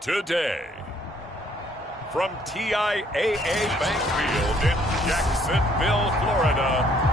today. From TIAA Bank Field in Jacksonville, Florida.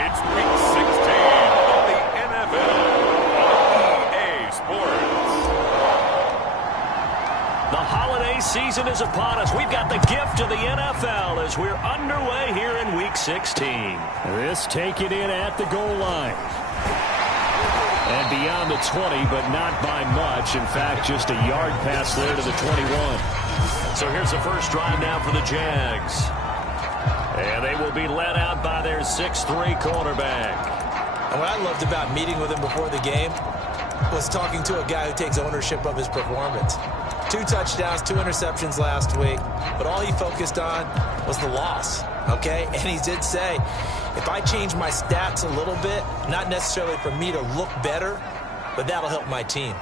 It's week 16 of the NFL on EA Sports. The holiday season is upon us. We've got the gift of the NFL as we're underway here in week 16. This taken in at the goal line. And beyond the 20, but not by much. In fact, just a yard pass there to the 21. So here's the first drive now for the Jags. And they will be led out by their 6'3" quarterback. And what I loved about meeting with him before the game was talking to a guy who takes ownership of his performance. 2 touchdowns, 2 interceptions last week, but all he focused on was the loss, okay? And he did say, if I change my stats a little bit, not necessarily for me to look better, but that'll help my team.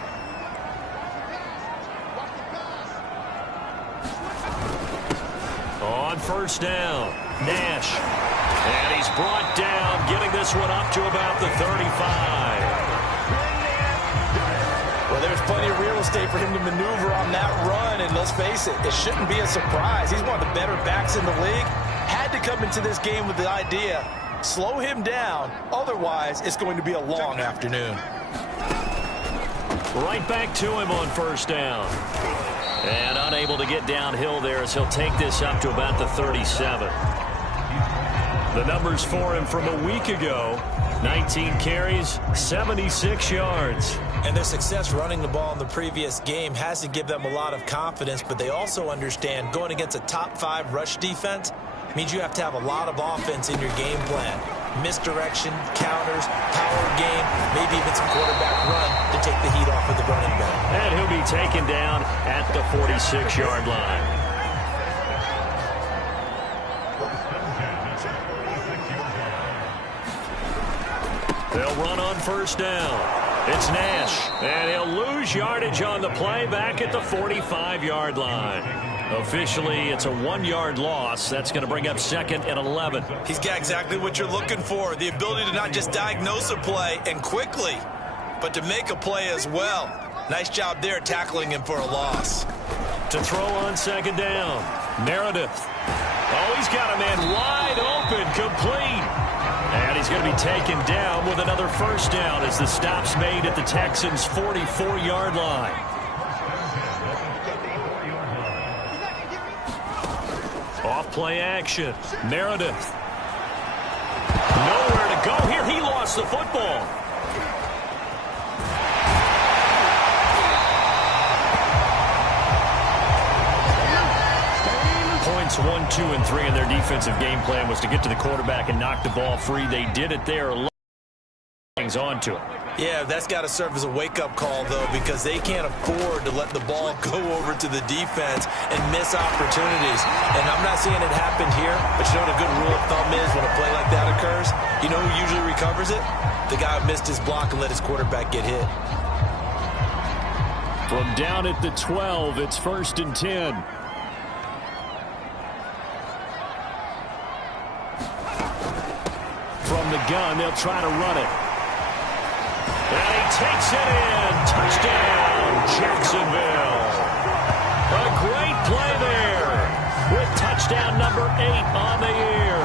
On first down, Nash. And he's brought down, getting this one up to about the 35. Well, there's plenty of real estate for him to maneuver on that run, and let's face it, it shouldn't be a surprise. He's one of the better backs in the league. Had to come into this game with the idea, slow him down, otherwise it's going to be a long afternoon. Right back to him on first down. And unable to get downhill there as he'll take this up to about the 37. The numbers for him from a week ago, 19 carries, 76 yards. And their success running the ball in the previous game has to give them a lot of confidence, but they also understand going against a top 5 rush defense means you have to have a lot of offense in your game plan. Misdirection, counters, power game, maybe even some quarterback run to take the heat off of the running back. And he'll be taken down at the 46-yard line. They'll run on first down. It's Nash, and he'll lose yardage on the play back at the 45-yard line. Officially, it's a 1-yard loss. That's going to bring up 2nd and 11. He's got exactly what you're looking for, the ability to not just diagnose a play and quickly, but to make a play as well. Nice job there tackling him for a loss. To throw on 2nd down, Meredith. Oh, he's got a man wide open, complete. And he's going to be taken down with another first down as the stop's made at the Texans' 44-yard line. Off play action. Meredith. Nowhere to go here. He lost the football. Points 1, 2, and 3 in their defensive game plan was to get to the quarterback and knock the ball free. They did it there. Things onto it. Yeah, that's got to serve as a wake-up call, though, because they can't afford to let the ball go over to the defense and miss opportunities. And I'm not seeing it happen here, but you know what a good rule of thumb is when a play like that occurs? You know who usually recovers it? The guy who missed his block and let his quarterback get hit. From down at the 12, it's 1st and 10. From the gun, they'll try to run it. And he takes it in. Touchdown, Jacksonville. A great play there with touchdown number 8 on the year.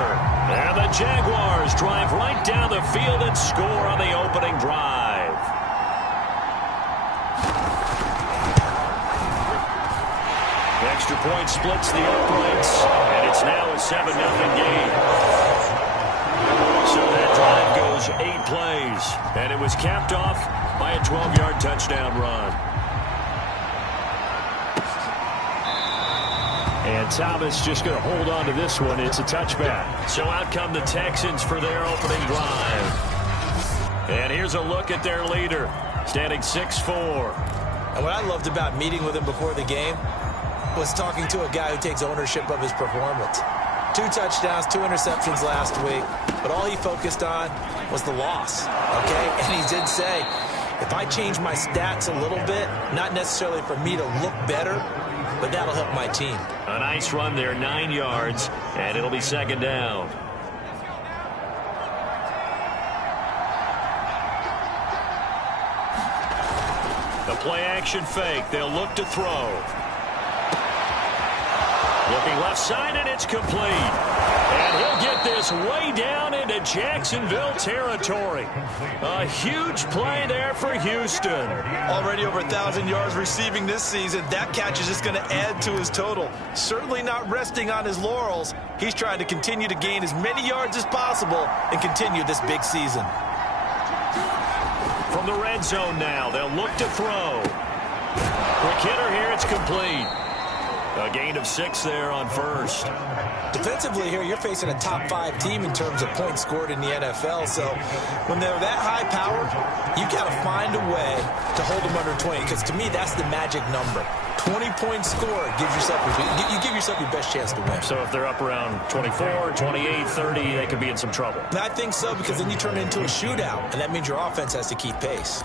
And the Jaguars drive right down the field and score on the point splits the uprights, and it's now a 7-0 game. So that drive goes 8 plays, and it was capped off by a 12-yard touchdown run. And Thomas just going to hold on to this one. It's a touchback. So out come the Texans for their opening drive. And here's a look at their leader, standing 6'4". And what I loved about meeting with him before the game was talking to a guy who takes ownership of his performance. 2 touchdowns, 2 interceptions last week, but all he focused on was the loss, okay? And he did say, if I change my stats a little bit, not necessarily for me to look better, but that'll help my team. A nice run there, 9 yards, and it'll be 2nd down. The play-action fake. They'll look to throw. Looking left side, and it's complete. And he'll get this way down into Jacksonville territory. A huge play there for Houston. Already over 1,000 yards receiving this season. That catch is just going to add to his total. Certainly not resting on his laurels. He's trying to continue to gain as many yards as possible and continue this big season. From the red zone now, they'll look to throw. Quick hitter here, it's complete. A gain of 6 there on first. Defensively here, you're facing a top 5 team in terms of points scored in the NFL. So when they're that high powered, you got to find a way to hold them under 20. Because to me, that's the magic number. 20 points scored gives yourself you give yourself your best chance to win. So if they're up around 24, 28, 30, they could be in some trouble. And I think so, because then you turn it into a shootout, and that means your offense has to keep pace.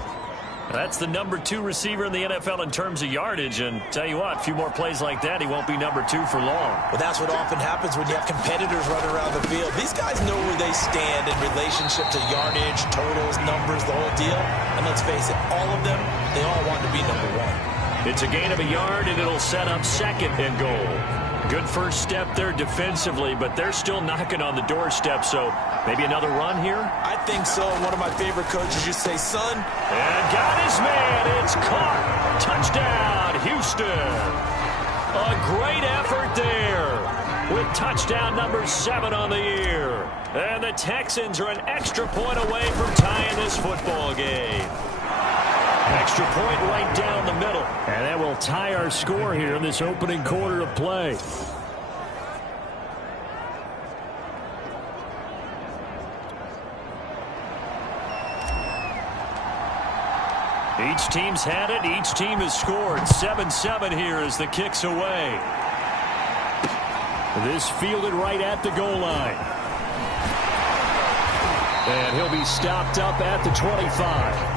That's the number 2 receiver in the NFL in terms of yardage, and tell you what, a few more plays like that, he won't be number 2 for long. Well, that's what often happens when you have competitors running around the field. These guys know where they stand in relationship to yardage, totals, numbers, the whole deal. And let's face it, all of them, they all want to be number 1. It's a gain of a yard, and it'll set up 2nd and goal. Good first step there defensively, but they're still knocking on the doorstep, so maybe another run here? I think so. One of my favorite coaches used to say, son. And got his man. It's caught. Touchdown, Houston. A great effort there with touchdown number 7 on the year. And the Texans are an extra point away from tying this football game. Extra point right down the middle. And that will tie our score here in this opening quarter of play. Each team's had it. Each team has scored. 7-7 here as the kick's away. This fielded right at the goal line. And he'll be stopped up at the 25.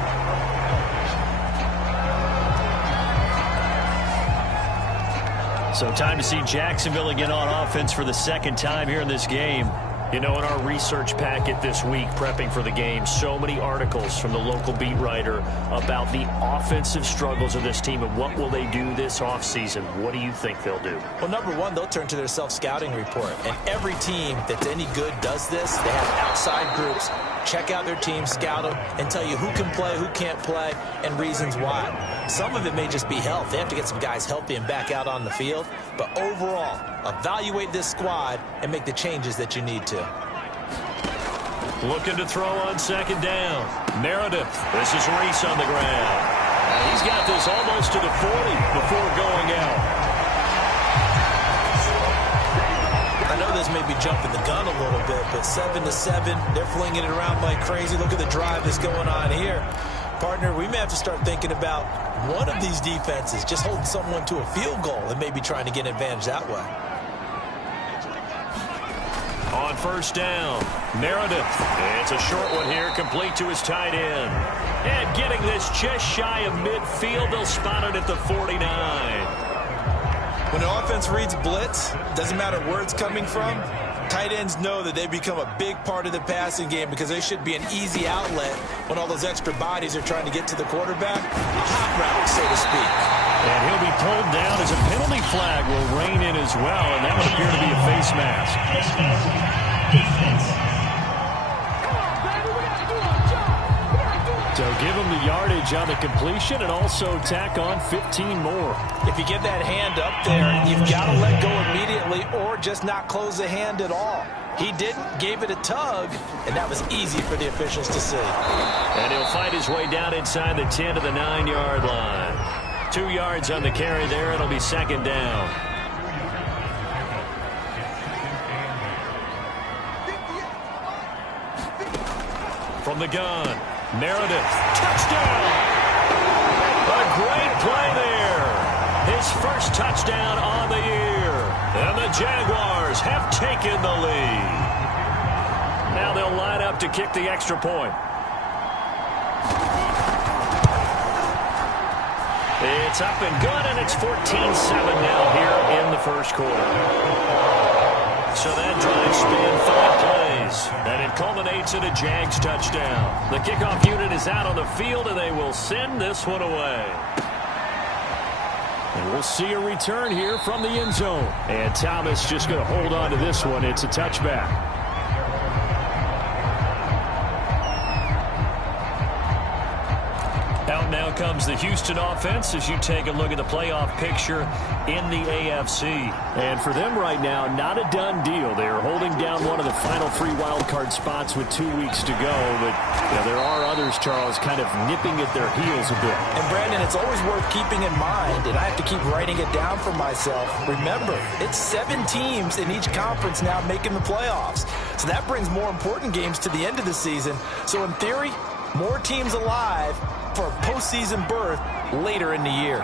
So time to see Jacksonville again on offense for the 2nd time here in this game. You know, in our research packet this week, prepping for the game, so many articles from the local beat writer about the offensive struggles of this team and what will they do this offseason. What do you think they'll do? Well, number 1, they'll turn to their self-scouting report. And every team that's any good does this. They have outside groups. Check out their team, scout them, and tell you who can play, who can't play, and reasons why. Some of it may just be health. They have to get some guys healthy and back out on the field. But overall, evaluate this squad and make the changes that you need to. Looking to throw on 2nd down. Meredith. This is Reese on the ground. And he's got this almost to the 40 before going out. I know this may be jumping the gun a little bit, but 7-7, they're flinging it around like crazy. Look at the drive that's going on here. Partner, we may have to start thinking about one of these defenses just holding someone to a field goal and maybe trying to get an advantage that way. On 1st down, Meredith. It's a short one here, complete to his tight end. And getting this just shy of midfield, they'll spot it at the 49. When an offense reads blitz, doesn't matter where it's coming from, tight ends know that they become a big part of the passing game because they should be an easy outlet when all those extra bodies are trying to get to the quarterback. A hot route, so to speak. And he'll be pulled down as a penalty flag will rein in as well, and that would appear to be a face mask. So give him the yardage on the completion and also tack on 15 more. If you get that hand up there, you've got to let go immediately or just not close the hand at all. He didn't, gave it a tug, and that was easy for the officials to see. And he'll fight his way down inside the 10 to the 9-yard line. 2 yards on the carry there. It'll be second down. From the gun, Meredith, touchdown! A great play there. His first touchdown on the year. And the Jaguars have taken the lead. Now they'll line up to kick the extra point. It's up and good, and it's 14-7 now here in the first quarter. So that drive spanned 5 plays, and it culminates in a Jags touchdown. The kickoff unit is out on the field, and they will send this one away. And we'll see a return here from the end zone. And Thomas just going to hold on to this one. It's a touchback. Out now comes the Houston offense as you take a look at the playoff picture in the AFC. And for them right now, not a done deal. They are holding down one of the final 3 wild card spots with 2 weeks to go. But there are others, Charles, kind of nipping at their heels a bit. And, Brandon, it's always worth keeping in mind, and I have to keep writing it down for myself. Remember, it's 7 teams in each conference now making the playoffs. So that brings more important games to the end of the season. So, in theory, more teams alive for a postseason berth later in the year.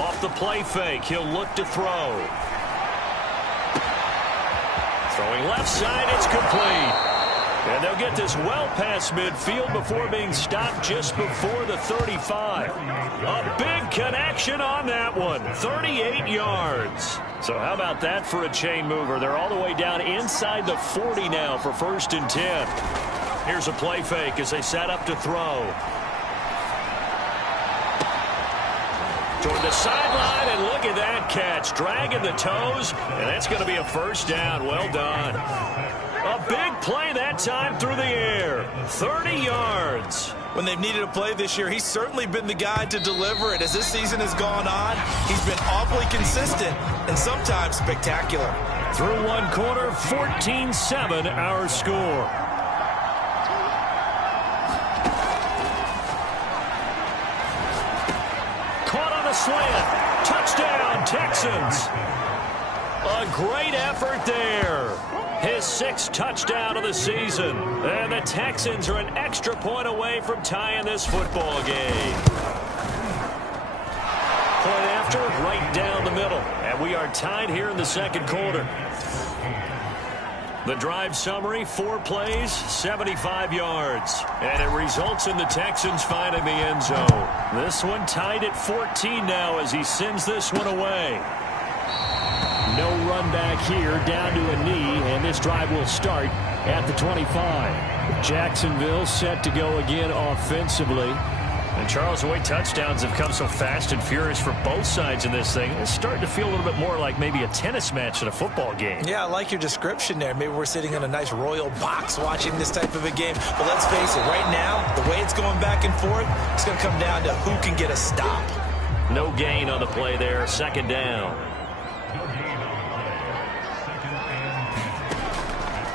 Off the play fake, he'll look to throw. Throwing left side, it's complete. And they'll get this well past midfield before being stopped just before the 35. A big connection on that one. 38 yards. So how about that for a chain mover? They're all the way down inside the 40 now for 1st and 10. Here's a play fake as they set up to throw. Toward the sideline, and look at that catch. Dragging the toes, and that's going to be a first down. Well done. A big play that time through the air. 30 yards. When they've needed a play this year, he's certainly been the guy to deliver it. As this season has gone on, he's been awfully consistent and sometimes spectacular. Through 1 quarter, 14-7 our score. Slant. Touchdown, Texans. A great effort there. His 6th touchdown of the season. And the Texans are an extra point away from tying this football game. Point after, right down the middle. And we are tied here in the 2nd quarter. The drive summary, 4 plays, 75 yards. And it results in the Texans finding the end zone. This one tied at 14 now as he sends this one away. No run back here, down to a knee, and this drive will start at the 25. Jacksonville set to go again offensively. And Charles, the way touchdowns have come so fast and furious for both sides in this thing, it's starting to feel a little bit more like maybe a tennis match than a football game. Yeah, I like your description there. Maybe we're sitting in a nice royal box watching this type of a game. But let's face it, right now, the way it's going back and forth, it's going to come down to who can get a stop. No gain on the play there. 2nd down.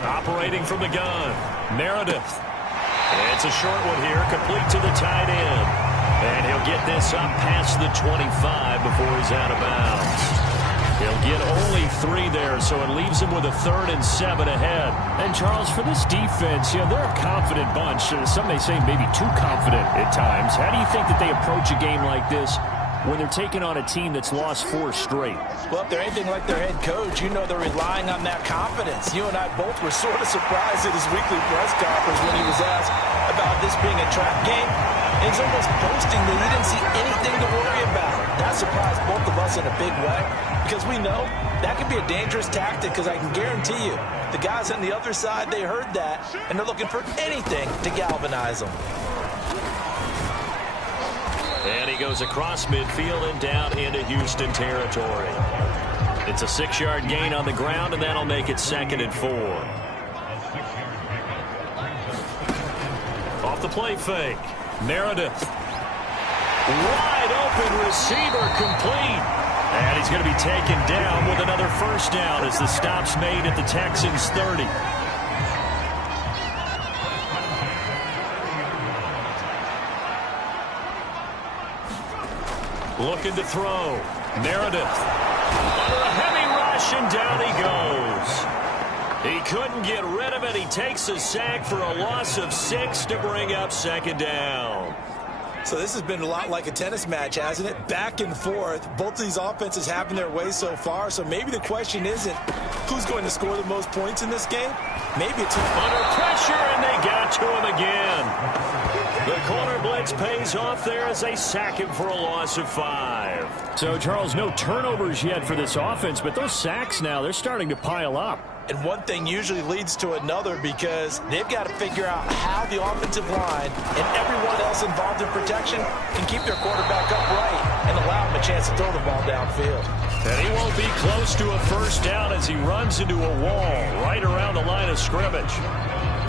Operating from the gun, Meredith. It's a short one here, complete to the tight end. And he'll get this up past the 25 before he's out of bounds. He'll get only 3 there, so it leaves him with a 3rd and 7 ahead. And, Charles, for this defense, they're a confident bunch. Some may say maybe too confident at times. How do you think that they approach a game like this when they're taking on a team that's lost 4 straight? Well, if they're anything like their head coach, you know they're relying on that confidence. You and I both were sort of surprised at his weekly press conference when he was asked about this being a trap game. And he's almost boasting that he didn't see anything to worry about. That surprised both of us in a big way because we know that could be a dangerous tactic because I can guarantee you the guys on the other side, they heard that, and they're looking for anything to galvanize them. And he goes across midfield and down into Houston territory. It's a 6-yard gain on the ground, and that'll make it 2nd and 4. off the play fake. Meredith. Wide open receiver complete. And he's going to be taken down with another first down as the stop's made at the Texans' 30. Looking to throw. Meredith. Under a heavy rush, and down he goes. He couldn't get rid of it. He takes a sack for a loss of 6 to bring up second down. So this has been a lot like a tennis match, hasn't it? Back and forth. Both of these offenses having their way so far. So maybe the question isn't who's going to score the most points in this game. Maybe it's under pressure, and they got to him again. The corner blitz pays off there as they sack him for a loss of 5. So, Charles, no turnovers yet for this offense, but those sacks now, they're starting to pile up. And one thing usually leads to another because they've got to figure out how the offensive line and everyone else involved in protection can keep their quarterback upright and allow him a chance to throw the ball downfield. And he won't be close to a first down as he runs into a wall right around the line of scrimmage.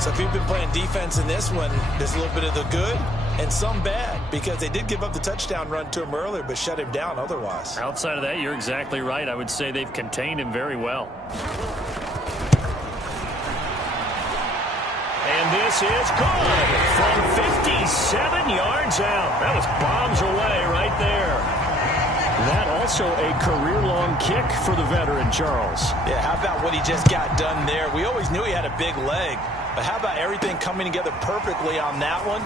So if you've been playing defense in this one, there's a little bit of the good and some bad because they did give up the touchdown run to him earlier but shut him down otherwise. Outside of that, you're exactly right. I would say they've contained him very well. And this is good from 57 yards out. That was bombs away right there. That also a career-long kick for the veteran, Charles. Yeah, how about what he just got done there? We always knew he had a big leg, but how about everything coming together perfectly on that one?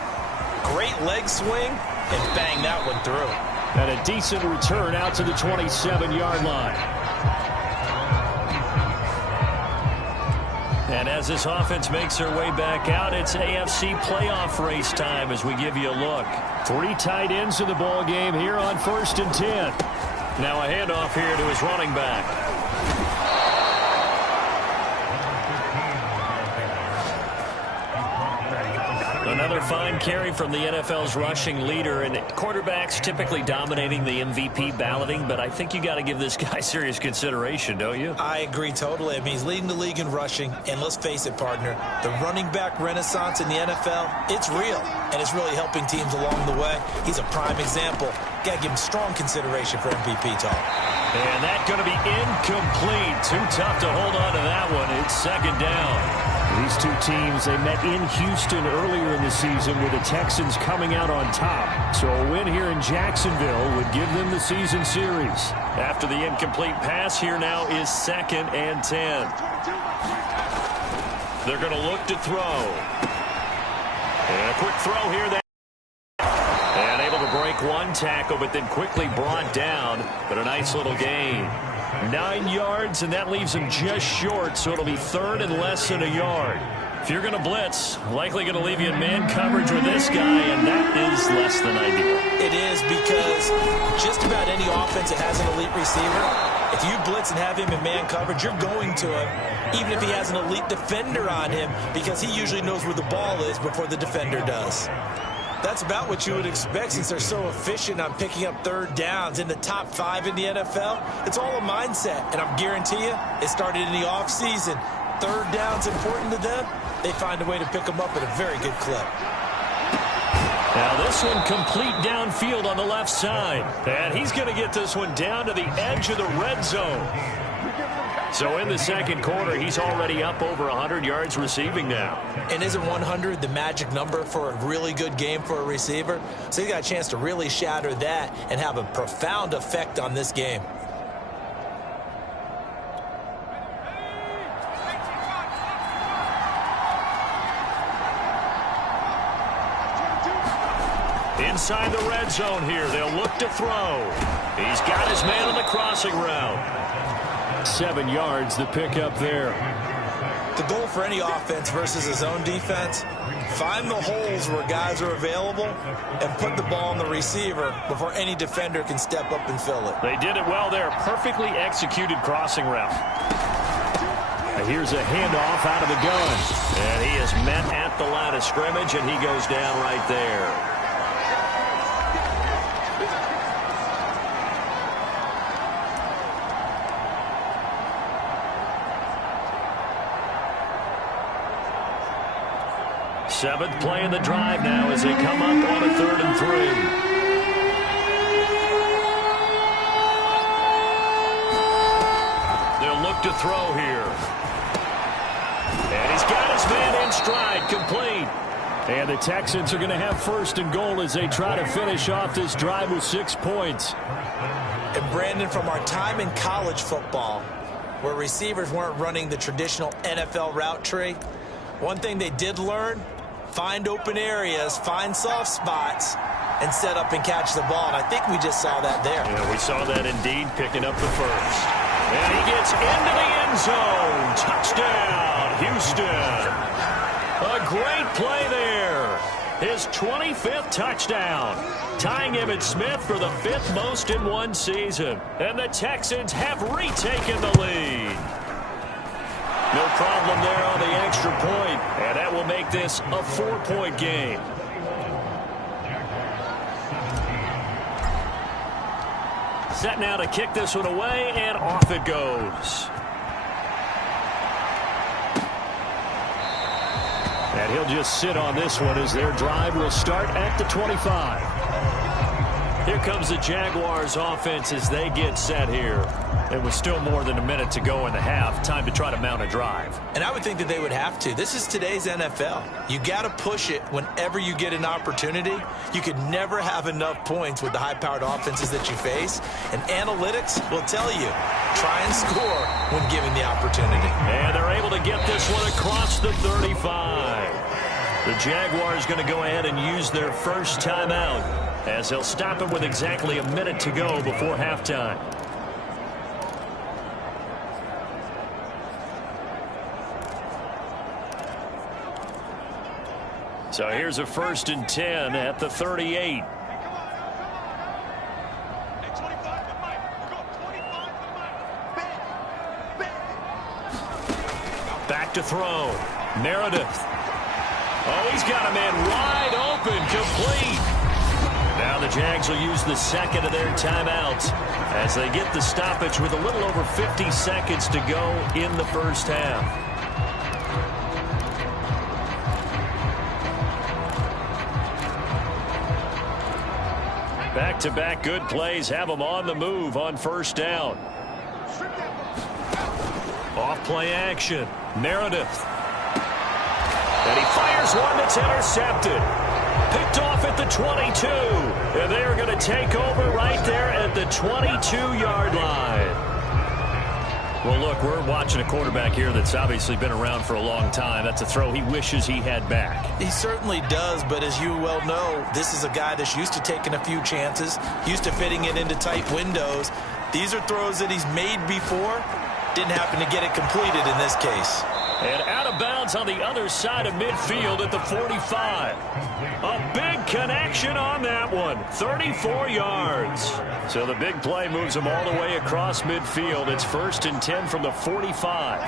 Great leg swing, and bang that one through. And a decent return out to the 27-yard line. And as this offense makes their way back out, it's AFC playoff race time as we give you a look. 3 tight ends in the ball game here on 1st and 10. Now a handoff here to his running back. Another fine carry from the NFL's rushing leader, and quarterbacks typically dominating the MVP balloting, but I think you got to give this guy serious consideration, don't you? I agree totally. I mean, he's leading the league in rushing, and let's face it, partner, the running back renaissance in the NFL, it's real, and it's really helping teams along the way. He's a prime example. Got to give him strong consideration for MVP talk. And that's going to be incomplete. Too tough to hold on to that one. It's second down. These two teams, they met in Houston earlier in the season with the Texans coming out on top. So a win here in Jacksonville would give them the season series. After the incomplete pass, here now is 2nd and 10. They're going to look to throw. And a quick throw here. And able to break one tackle, but then quickly brought down. But a nice little gain. 9 yards, and that leaves him just short, so it'll be 3rd and less than a yard. If you're going to blitz, likely going to leave you in man coverage with this guy, and that is less than ideal. It is because just about any offense that has an elite receiver, if you blitz and have him in man coverage, you're going to him, even if he has an elite defender on him, because he usually knows where the ball is before the defender does. That's about what you would expect since they're so efficient on picking up 3rd downs in the top 5 in the NFL. It's all a mindset, and I guarantee you it started in the offseason. 3rd down's important to them. They find a way to pick them up at a very good clip. Now this one complete downfield on the left side. And he's going to get this one down to the edge of the red zone. So in the second quarter, he's already up over 100 yards receiving now. And isn't 100 the magic number for a really good game for a receiver? So he got a chance to really shatter that and have a profound effect on this game. Inside the red zone here, they'll look to throw. He's got his man on the crossing route. 7 yards, the pickup there. The goal for any offense versus a zone defense, find the holes where guys are available and put the ball on the receiver before any defender can step up and fill it. They did it well there. Perfectly executed crossing route. Here's a handoff out of the gun. And he is met at the line of scrimmage, and he goes down right there. Seventh play in the drive now as they come up on a 3rd and 3. They'll look to throw here. And he's got his man in stride, complete. And the Texans are going to have 1st and goal as they try to finish off this drive with 6 points. And Brandon, from our time in college football, where receivers weren't running the traditional NFL route tree, one thing they did learn, find open areas, find soft spots, and set up and catch the ball. And I think we just saw that there. Yeah, we saw that indeed, picking up the first. And he gets into the end zone. Touchdown, Houston. A great play there. His 25th touchdown, tying Emmitt Smith for the 5th most in one season. And the Texans have retaken the lead. No problem there on the extra point, and that will make this a 4-point game. Set now to kick this one away, and off it goes. And he'll just sit on this one as their drive will start at the 25. Here comes the Jaguars offense as they get set here. It was still more than a minute to go in the half. Time to try to mount a drive. And I would think that they would have to. This is today's NFL. You got to push it whenever you get an opportunity. You could never have enough points with the high-powered offenses that you face. And analytics will tell you, try and score when given the opportunity. And they're able to get this one across the 35. The Jaguars going to go ahead and use their first timeout as they'll stop it with exactly a minute to go before halftime. So here's a 1st and 10 at the 38. Back to throw. Meredith. Oh, he's got a man wide open, complete. Now the Jags will use the second of their timeouts as they get the stoppage with a little over 50 seconds to go in the first half. Back-to-back good plays have them on the move on 1st down. Off play action. Meredith. And he fires one that's intercepted. Picked off at the 22. And they are going to take over right there at the 22-yard line. Well, look, we're watching a quarterback here that's obviously been around for a long time. That's a throw he wishes he had back. He certainly does, but as you well know, this is a guy that's used to taking a few chances, used to fitting it into tight windows. These are throws that he's made before. Didn't happen to get it completed in this case. And out of bounds on the other side of midfield at the 45. A big connection on that one. 34 yards. So the big play moves them all the way across midfield. It's 1st and 10 from the 45.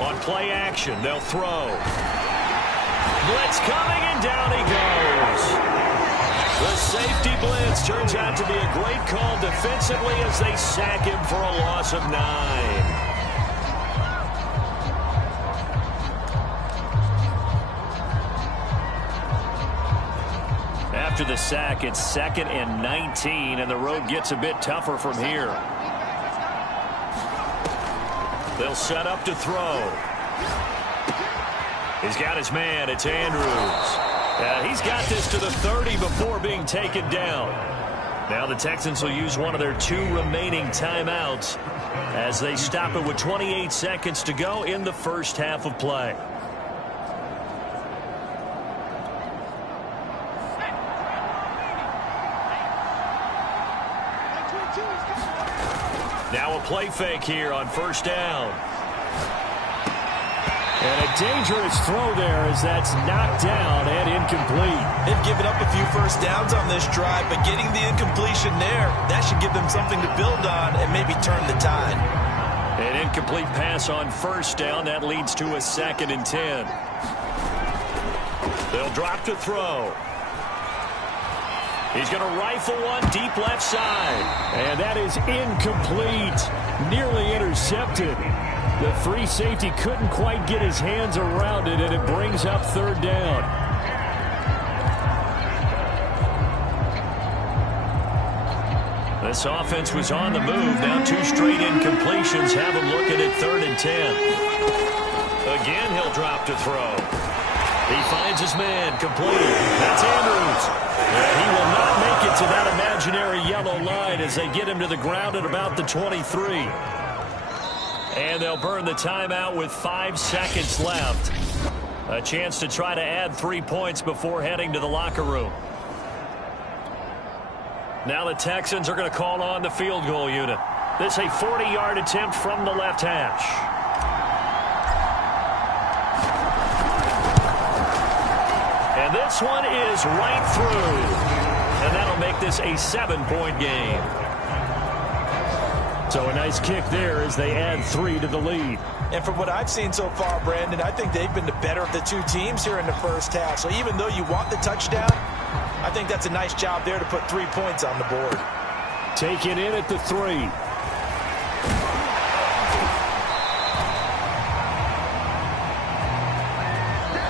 On play action, they'll throw. Blitz coming, and down he goes. The safety blitz turns out to be a great call defensively as they sack him for a loss of 9. After the sack, it's 2nd and 19, and the road gets a bit tougher from here. They'll set up to throw. He's got his man. It's Andrews. He's got this to the 30 before being taken down. Now the Texans will use one of their 2 remaining timeouts as they stop it with 28 seconds to go in the first half of play. Now a play fake here on 1st down. And a dangerous throw there as that's knocked down and incomplete. They've given up a few 1st downs on this drive, but getting the incompletion there, that should give them something to build on and maybe turn the tide. An incomplete pass on 1st down. That leads to a 2nd and 10. They'll drop to throw. He's going to rifle one deep left side. And that is incomplete. Nearly intercepted. The free safety couldn't quite get his hands around it, and it brings up third down. This offense was on the move. Now 2 straight incompletions have him looking at 3rd and 10. Again, he'll drop to throw. He finds his man, complete. That's Andrews. And he will not make it to that imaginary yellow line as they get him to the ground at about the 23. And they'll burn the timeout with 5 seconds left. A chance to try to add 3 points before heading to the locker room. Now the Texans are going to call on the field goal unit. This a 40-yard attempt from the left hash. And this one is right through. And that'll make this a 7-point game. So a nice kick there as they add 3 to the lead. And from what I've seen so far, Brandon, I think they've been the better of the 2 teams here in the first half. So even though you want the touchdown, I think that's a nice job there to put 3 points on the board. Taken in at the 3.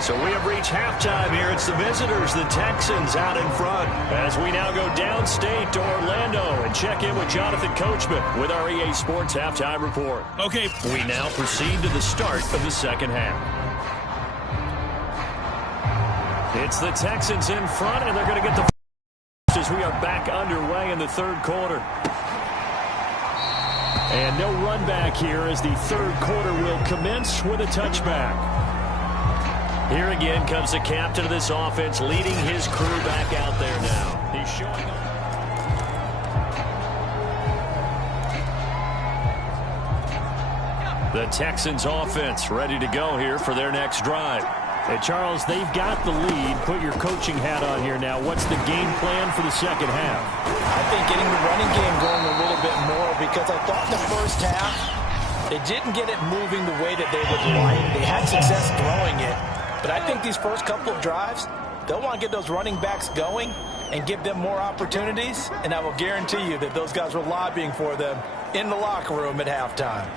So we have reached halftime here. It's the visitors, the Texans, out in front. As we now go downstate to Orlando and check in with Jonathan Coachman with our EA Sports Halftime Report. Okay, we now proceed to the start of the second half. It's the Texans in front, and they're going to get the as we are back underway in the third quarter. And no run back here as the third quarter will commence with a touchback. Here again comes the captain of this offense leading his crew back out there now. He's showing up. The Texans offense ready to go here for their next drive. Hey, Charles, they've got the lead. Put your coaching hat on here now. What's the game plan for the second half? I think getting the running game going a little bit more because I thought in the first half they didn't get it moving the way that they would like. They had success throwing it. But I think these first couple of drives, they'll want to get those running backs going and give them more opportunities. And I will guarantee you that those guys were lobbying for them in the locker room at halftime.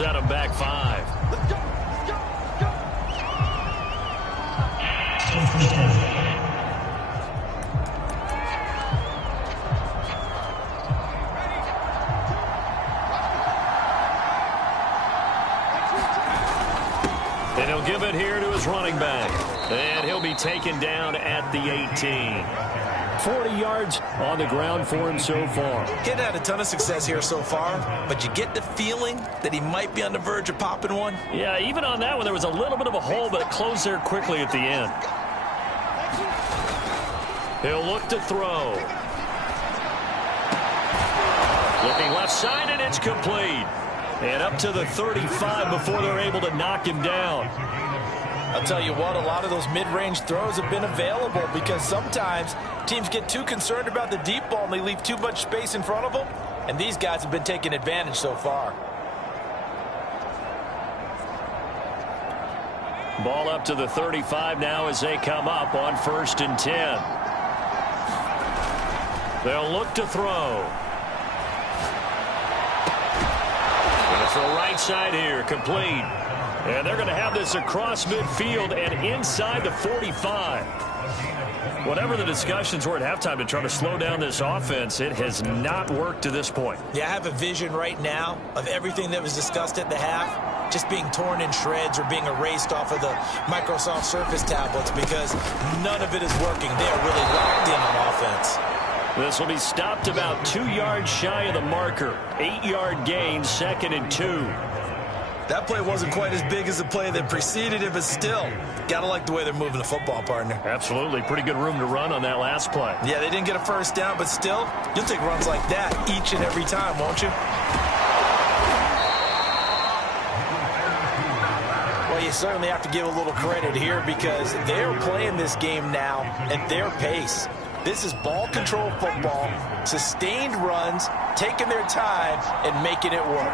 set him back 5. And he'll give it here to his running back. And he'll be taken down at the 18. 40 yards on the ground for him so far. He hadn't had a ton of success here so far, but you get the feeling that he might be on the verge of popping one. Yeah, even on that one, there was a little bit of a hole, but it closed there quickly at the end. He'll look to throw. Looking left side, and it's complete. And up to the 35 before they're able to knock him down. I'll tell you what, a lot of those mid-range throws have been available because sometimes teams get too concerned about the deep ball and they leave too much space in front of them. And these guys have been taking advantage so far. Ball up to the 35 now as they come up on 1st and 10. They'll look to throw. Going to throw right side here, complete. And they're going to have this across midfield and inside the 45. Whatever the discussions were at halftime to try to slow down this offense, it has not worked to this point. Yeah, I have a vision right now of everything that was discussed at the half just being torn in shreds or being erased off of the Microsoft Surface tablets because none of it is working. They are really locked in on offense. This will be stopped about 2 yards shy of the marker. 8-yard gain, 2nd and 2. That play wasn't quite as big as the play that preceded it, but still, gotta like the way they're moving the football, partner. Absolutely. Pretty good room to run on that last play. Yeah, they didn't get a first down, but still, you'll take runs like that each and every time, won't you? Well, you certainly have to give a little credit here because they're playing this game now at their pace. This is ball control football, sustained runs, taking their time, and making it work.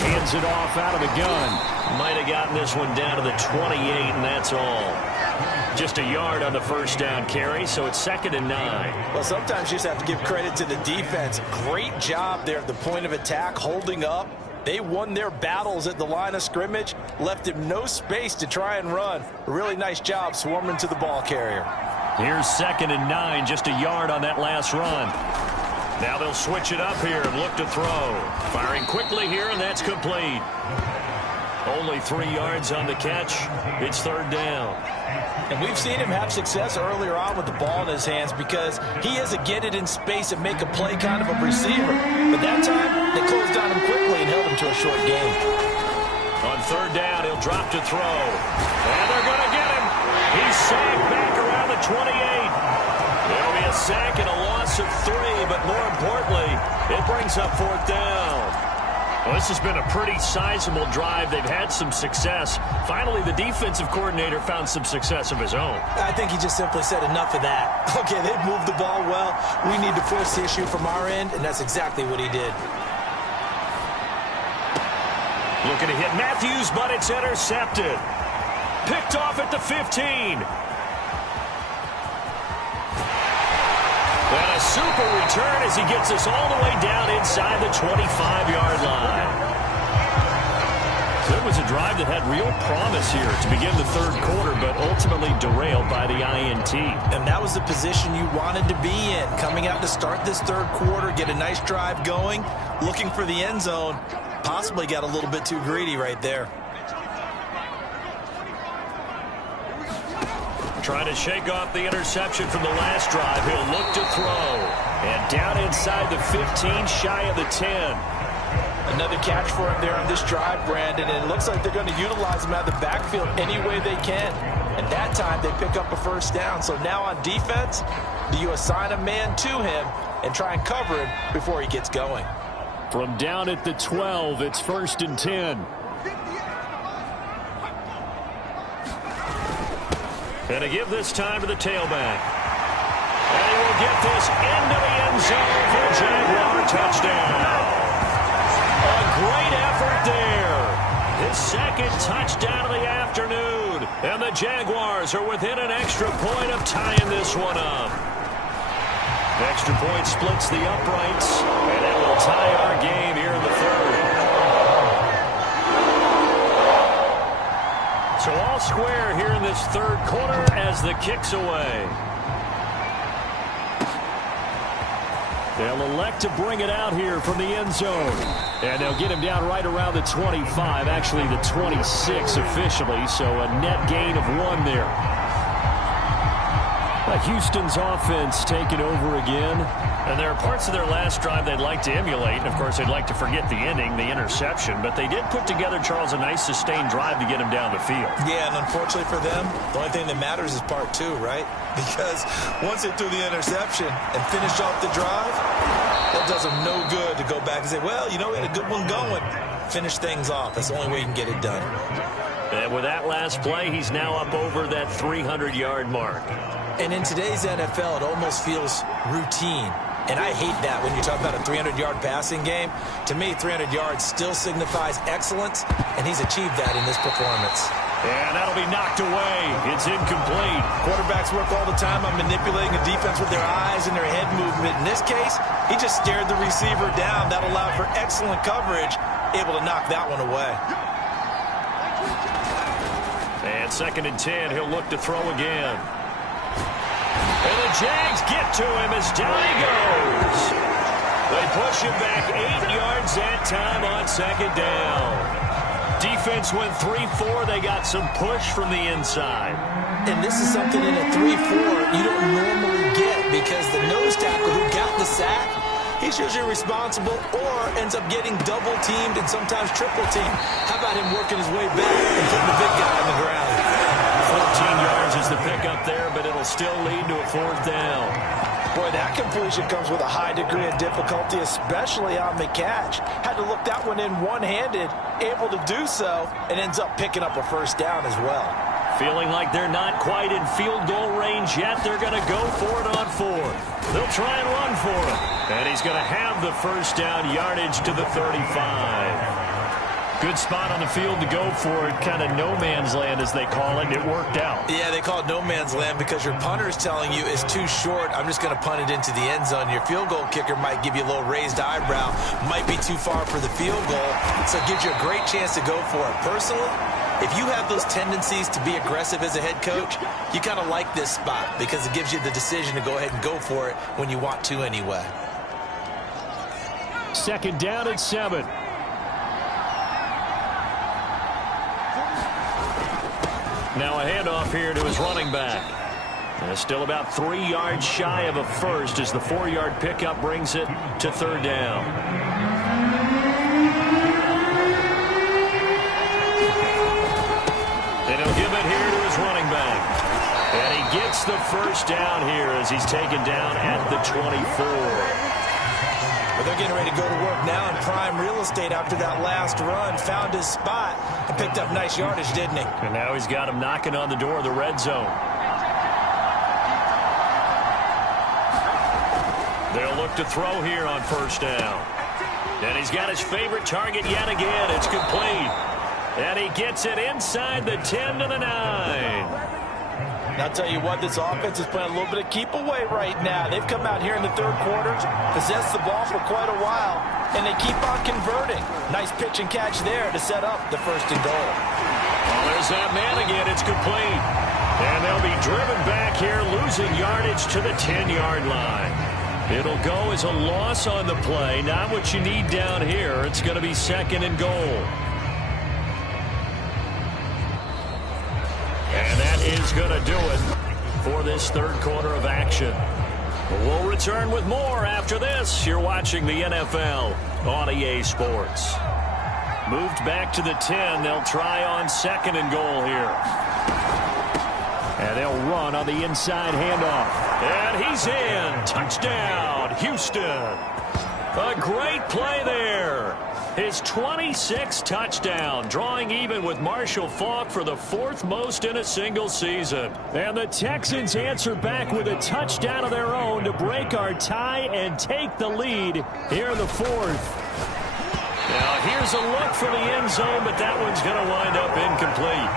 Hands it off out of the gun. Might have gotten this one down to the 28, and that's all. Just a yard on the first down carry, so it's 2nd and 9. Well, sometimes you just have to give credit to the defense. Great job there at the point of attack, holding up. They won their battles at the line of scrimmage, left him no space to try and run. A really nice job swarming to the ball carrier. Here's 2nd and 9, just a yard on that last run. Now they'll switch it up here and look to throw. Firing quickly here, and that's complete. Only 3 yards on the catch. It's 3rd down. And we've seen him have success earlier on with the ball in his hands because he is a get it in space and make a play kind of a receiver. But that time, they closed on him quickly and held him to a short gain. On 3rd down, he'll drop to throw. And they're going to get him. He's sacked back around the 28. It'll be a sack and a loss of 3, but more importantly, it brings up 4th down. Well, this has been a pretty sizable drive. They've had some success. Finally, the defensive coordinator found some success of his own. I think he just simply said enough of that. Okay, they've moved the ball well. We need to force the issue from our end, and that's exactly what he did. Looking to hit Matthews, but it's intercepted. Picked off at the 15. And a super return as he gets us all the way down inside the 25-yard line. So it was a drive that had real promise here to begin the 3rd quarter, but ultimately derailed by the INT. And that was the position you wanted to be in. Coming out to start this 3rd quarter, get a nice drive going, looking for the end zone. Possibly got a little bit too greedy right there. Trying to shake off the interception from the last drive. He'll look to throw. And down inside the 15, shy of the 10. Another catch for him there on this drive, Brandon. And it looks like they're going to utilize him out of the backfield any way they can. And that time they pick up a first down. So now on defense, do you assign a man to him and try and cover him before he gets going? From down at the 12, it's 1st and 10. And to give this time to the tailback. And he will get this into the end zone for a Jaguar touchdown. A great effort there. His 2nd touchdown of the afternoon. And the Jaguars are within an extra point of tying this one up. The extra point splits the uprights. And it will tie our game here in the 3rd. So all square here in this third quarter as the kick's away. They'll elect to bring it out here from the end zone. And they'll get him down right around the 25, actually the 26 officially, so a net gain of 1 there. Houston's offense taking over again. And there are parts of their last drive they'd like to emulate. And, of course, they'd like to forget the ending, the interception. But they did put together, Charles, a nice sustained drive to get him down the field. Yeah, and unfortunately for them, the only thing that matters is part 2, right? Because once they threw the interception and finished off the drive, that does them no good to go back and say, well, you know, we had a good one going. Finish things off. That's the only way you can get it done. And with that last play, he's now up over that 300-yard mark. And in today's NFL, it almost feels routine. And I hate that when you talk about a 300-yard passing game. To me, 300 yards still signifies excellence, and he's achieved that in this performance. And that'll be knocked away. It's incomplete. Quarterbacks work all the time on manipulating a defense with their eyes and their head movement. In this case, he just stared the receiver down. That allowed for excellent coverage, able to knock that one away. And 2nd and 10, he'll look to throw again. And the Jags get to him as down he goes. They push him back 8 yards that time on 2nd down. Defense went 3-4. They got some push from the inside. And this is something in a 3-4 you don't normally get because the nose tackle who got the sack, he's usually responsible or ends up getting double-teamed and sometimes triple-teamed. How about him working his way back and putting the big guy on the ground? 14 yards is the pickup there, but it'll still lead to a 4th down. Boy, that completion comes with a high degree of difficulty, especially on the catch. Had to look that one in one-handed, able to do so, and ends up picking up a 1st down as well. Feeling like they're not quite in field goal range yet. They're going to go for it on 4th. They'll try and run for it. And he's going to have the 1st down, yardage to the 35. Good spot on the field to go for it, kind of no man's land as they call it, and it worked out. Yeah, they call it no man's land because your punter's telling you it's too short. I'm just going to punt it into the end zone. Your field goal kicker might give you a little raised eyebrow, might be too far for the field goal, so it gives you a great chance to go for it. Personally, if you have those tendencies to be aggressive as a head coach, you kind of like this spot because it gives you the decision to go ahead and go for it when you want to anyway. 2nd down and 7. Now a handoff here to his running back. And still about 3 yards shy of a 1st as the 4-yard pickup brings it to 3rd down. And he'll give it here to his running back. And he gets the 1st down here as he's taken down at the 24. But they're getting ready to go to work now in prime real estate after that last run. Found his spot and picked up nice yardage, didn't he? And now he's got him knocking on the door of the red zone. They'll look to throw here on 1st down. And he's got his favorite target yet again. It's complete. And he gets it inside the 10 to the 9. And I'll tell you what, this offense is playing a little bit of keep away right now. They've come out here in the 3rd quarter, possessed the ball for quite a while, and they keep on converting. Nice pitch and catch there to set up the 1st and goal. Well, there's that man again. It's complete. And they'll be driven back here, losing yardage to the 10-yard line. It'll go as a loss on the play. Not what you need down here. It's going to be 2nd and goal. And that is going to do it for this 3rd quarter of action. We'll return with more after this. You're watching the NFL on EA Sports. Moved back to the 10. They'll try on 2nd and goal here. And they'll run on the inside handoff. And he's in. Touchdown, Houston. A great play there. His 26th touchdown, drawing even with Marshall Faulk for the 4th most in a single season. And the Texans answer back with a touchdown of their own to break our tie and take the lead here in the 4th. Now here's a look for the end zone, but that one's going to wind up incomplete.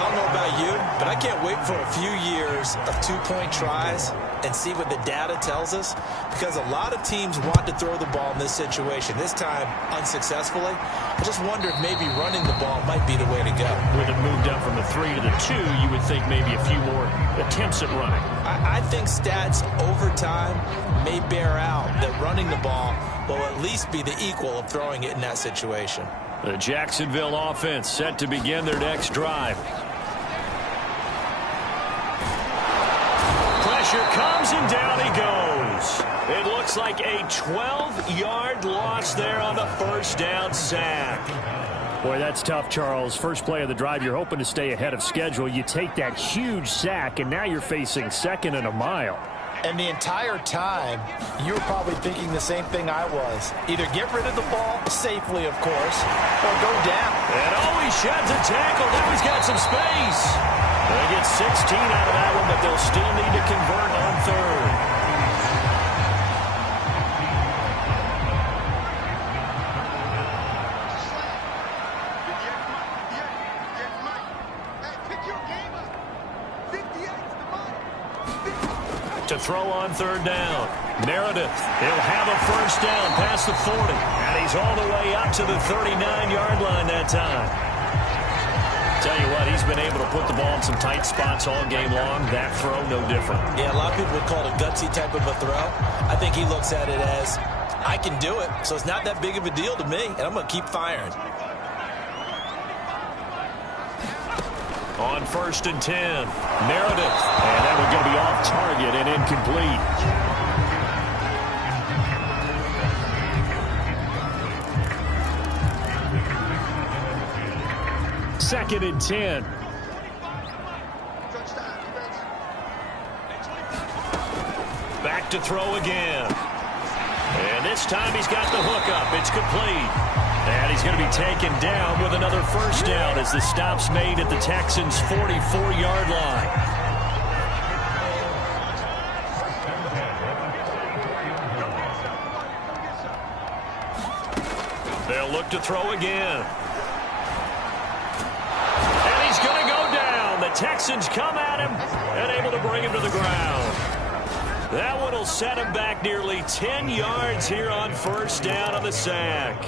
I don't know about you, but I can't wait for a few years of two-point tries and see what the data tells us, because a lot of teams want to throw the ball in this situation, this time unsuccessfully. I just wonder if maybe running the ball might be the way to go. With it moved up from the 3 to the 2, you would think maybe a few more attempts at running. I think stats over time may bear out that running the ball will at least be the equal of throwing it in that situation. The Jacksonville offense set to begin their next drive. Pressure comes and down he goes. It looks like a 12-yard loss there on the first down sack. Boy, that's tough, Charles. First play of the drive, you're hoping to stay ahead of schedule. You take that huge sack, and now you're facing 2nd and a mile. And the entire time, you were probably thinking the same thing I was. Either get rid of the ball, safely, of course, or go down. And he sheds a tackle. Now he's got some space. They get 16 out of that one, but they'll still need to convert on 3rd. To throw on 3rd down. Meredith, he'll have a first down past the 40. And he's all the way up to the 39-yard line that time. Tell you what, he's been able to put the ball in some tight spots all game long. That throw, no different. Yeah, a lot of people would call it a gutsy type of a throw. I think he looks at it as, I can do it, so it's not that big of a deal to me, and I'm going to keep firing. On 1st and 10, Meredith. And that one going to be off target and incomplete. Second and 10. Back to throw again. And this time he's got the hook up. It's complete. And he's going to be taken down with another first down as the stop's made at the Texans' 44-yard line. They'll look to throw again. And he's going to go down. The Texans come at him and able to bring him to the ground. That one will set him back nearly 10 yards here on first down on the sack.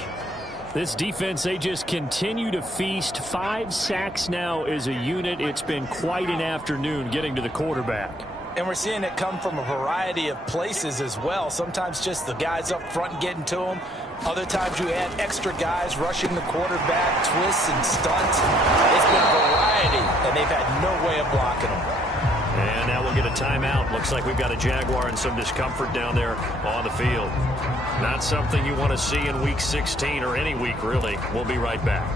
This defense, they just continue to feast. 5 sacks now as a unit. It's been quite an afternoon getting to the quarterback. And we're seeing it come from a variety of places as well. Sometimes just the guys up front getting to him. Other times you add extra guys rushing the quarterback, twists and stunts. It's been a variety, and they've had no way of blocking them. And now we'll get a timeout. Looks like we've got a Jaguar in some discomfort down there on the field. Not something you want to see in Week 16 or any week, really. We'll be right back.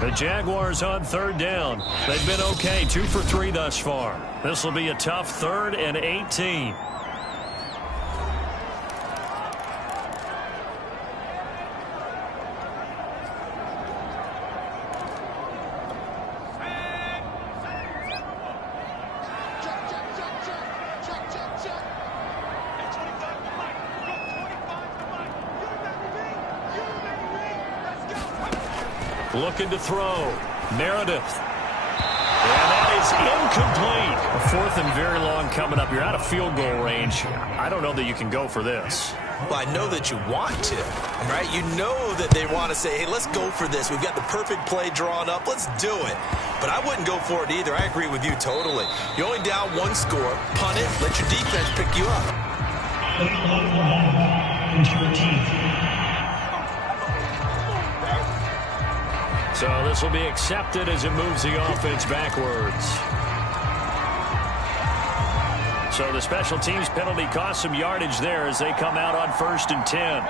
The Jaguars on 3rd down. They've been okay, 2 for 3 thus far. This will be a tough 3rd and 18. Looking to throw. Meredith. And that is incomplete. A 4th and very long coming up. You're out of field goal range. I don't know that you can go for this. Well, I know that you want to, right? You know that they want to say, hey, let's go for this. We've got the perfect play drawn up. Let's do it. But I wouldn't go for it either. I agree with you totally. You're only down 1 score. Punt it. Let your defense pick you up. So this will be accepted as it moves the offense backwards. So the special teams penalty cost some yardage there as they come out on 1st and 10.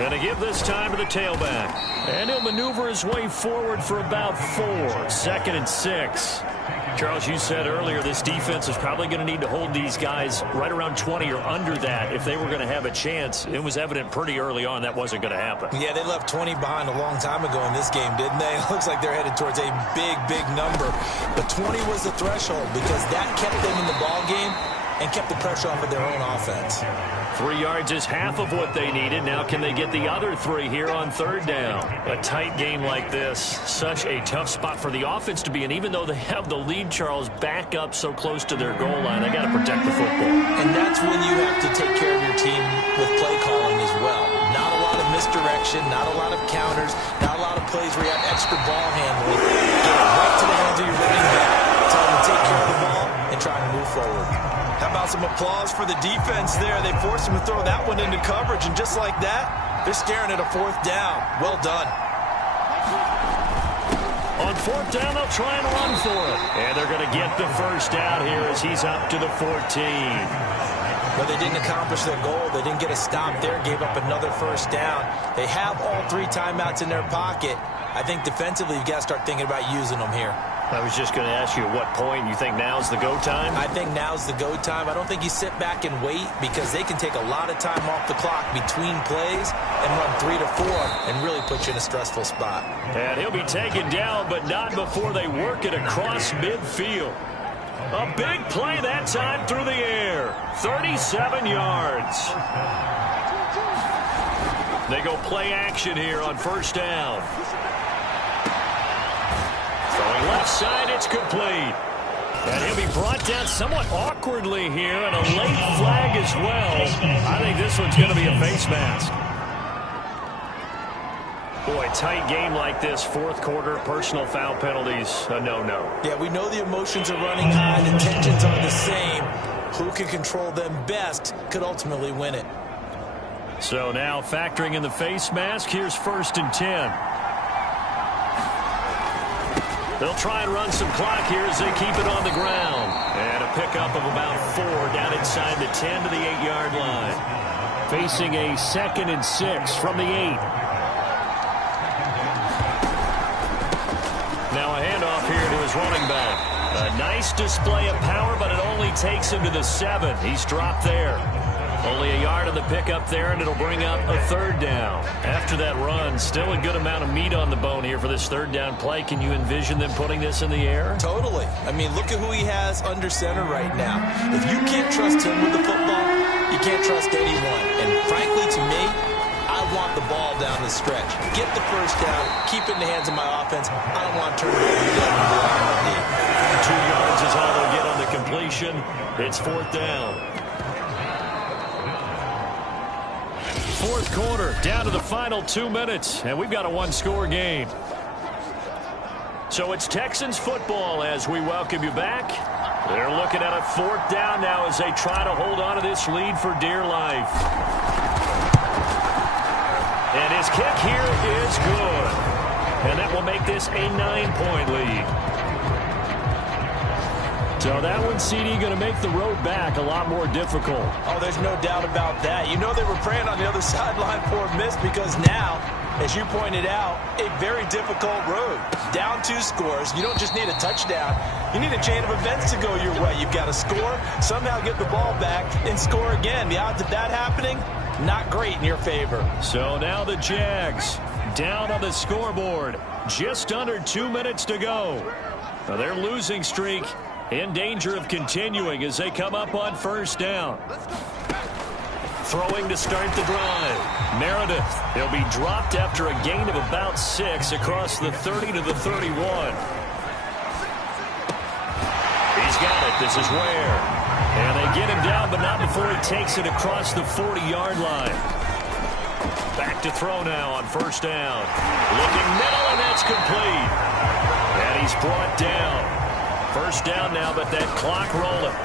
Going to give this time to the tailback. And he'll maneuver his way forward for about 4. 2nd and 6. Charles, you said earlier this defense is probably going to need to hold these guys right around 20 or under that if they were going to have a chance. It was evident pretty early on that wasn't going to happen. Yeah, they left 20 behind a long time ago in this game, didn't they? It looks like they're headed towards a big, big number. But 20 was the threshold because that kept them in the ball game and kept the pressure off of their own offense. 3 yards is half of what they needed. Now can they get the other 3 here on third down? A tight game like this, such a tough spot for the offense to be in. Even though they have the lead, Charles, back up so close to their goal line, they got to protect the football. And that's when you have to take care of your team with play calling as well. Not a lot of misdirection, not a lot of counters, not a lot of plays where you have extra ball handling. Get it right to the hands of your running back. Tell them to take care of the ball and try to move forward. How about some applause for the defense there? They forced him to throw that one into coverage, and just like that, they're staring at a 4th down. Well done. On 4th down, they'll try and run for it. And they're going to get the first down here as he's up to the 14. But they didn't accomplish their goal. They didn't get a stop there, gave up another first down. They have all 3 timeouts in their pocket. I think defensively, you've got to start thinking about using them here. I was just going to ask you at what point you think now's the go time? I think now's the go time. I don't think you sit back and wait because they can take a lot of time off the clock between plays and run 3 to 4 and really put you in a stressful spot. And he'll be taken down, but not before they work it across midfield. A big play that time through the air. 37 yards. They go play action here on first down. Throwing left side, it's complete. And he'll be brought down somewhat awkwardly here, and a late flag as well. I think this one's going to be a face mask. Boy, tight game like this, 4th quarter, personal foul penalties, a no-no. Yeah, we know the emotions are running high, the tensions are the same. Who can control them best could ultimately win it. So now factoring in the face mask, here's 1st and 10. They'll try and run some clock here as they keep it on the ground. And a pickup of about 4 down inside the 10 to the 8-yard line. Facing a 2nd and 6 from the 8. Now a handoff here to his running back. A nice display of power, but it only takes him to the 7. He's dropped there. Only a yard on the pickup there, and it'll bring up a 3rd down. After that run, still a good amount of meat on the bone here for this 3rd down play. Can you envision them putting this in the air? Totally. I mean, look at who he has under center right now. If you can't trust him with the football, you can't trust anyone. And frankly, to me, I want the ball down the stretch. Get the first down, keep it in the hands of my offense. I don't want to turn it over to them and block on me. 2 yards is all they'll get on the completion. It's 4th down. 4th quarter, down to the final 2 minutes, and we've got a 1-score game. So it's Texans football as we welcome you back. They're looking at a 4th down now as they try to hold on to this lead for dear life. And his kick here is good. And that will make this a 9-point lead. So that one, CD, going to make the road back a lot more difficult. Oh, there's no doubt about that. You know they were praying on the other sideline for a miss because now, as you pointed out, a very difficult road. Down 2 scores. You don't just need a touchdown. You need a chain of events to go your way. You've got to score, somehow get the ball back, and score again. The odds of that happening, not great in your favor. So now the Jags down on the scoreboard. Just under 2 minutes to go. Now their losing streak in danger of continuing as they come up on first down. Throwing to start the drive. Meredith. He'll be dropped after a gain of about 6 across the 30 to the 31. He's got it. This is Ware. And they get him down, but not before he takes it across the 40-yard line. Back to throw now on first down. Looking middle, and that's complete. And he's brought down. First down now, but that clock rolling.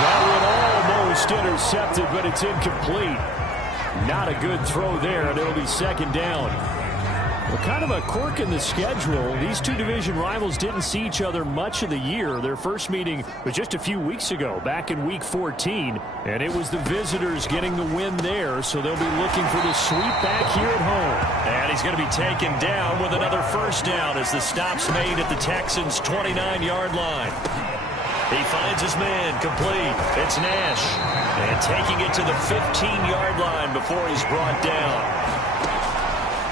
That one almost intercepted, but it's incomplete. Not a good throw there, and it'll be 2nd down. Well, kind of a quirk in the schedule. These two division rivals didn't see each other much of the year. Their first meeting was just a few weeks ago, back in Week 14. And it was the visitors getting the win there, so they'll be looking for the sweep back here at home. And he's going to be taken down with another first down as the stop's made at the Texans' 29-yard line. He finds his man complete. It's Nash. And taking it to the 15-yard line before he's brought down.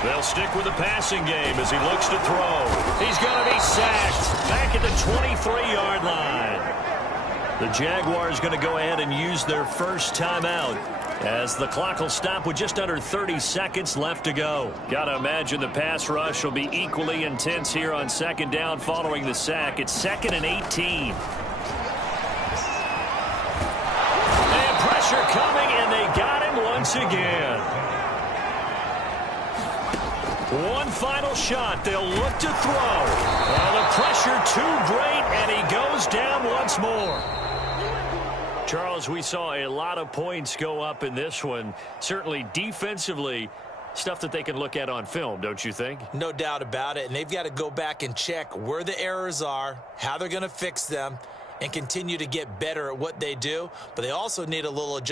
They'll stick with the passing game as he looks to throw. He's going to be sacked back at the 23-yard line. The Jaguars going to go ahead and use their first timeout as the clock will stop with just under 30 seconds left to go. Got to imagine the pass rush will be equally intense here on second down following the sack. It's 2nd and 18. And pressure coming, and they got him once again. One final shot. They'll look to throw. Well, the pressure too great, and he goes down once more. Charles, we saw a lot of points go up in this one. Certainly defensively, stuff that they can look at on film, don't you think? No doubt about it, and they've got to go back and check where the errors are, how they're going to fix them, and continue to get better at what they do. But they also need a little adjustment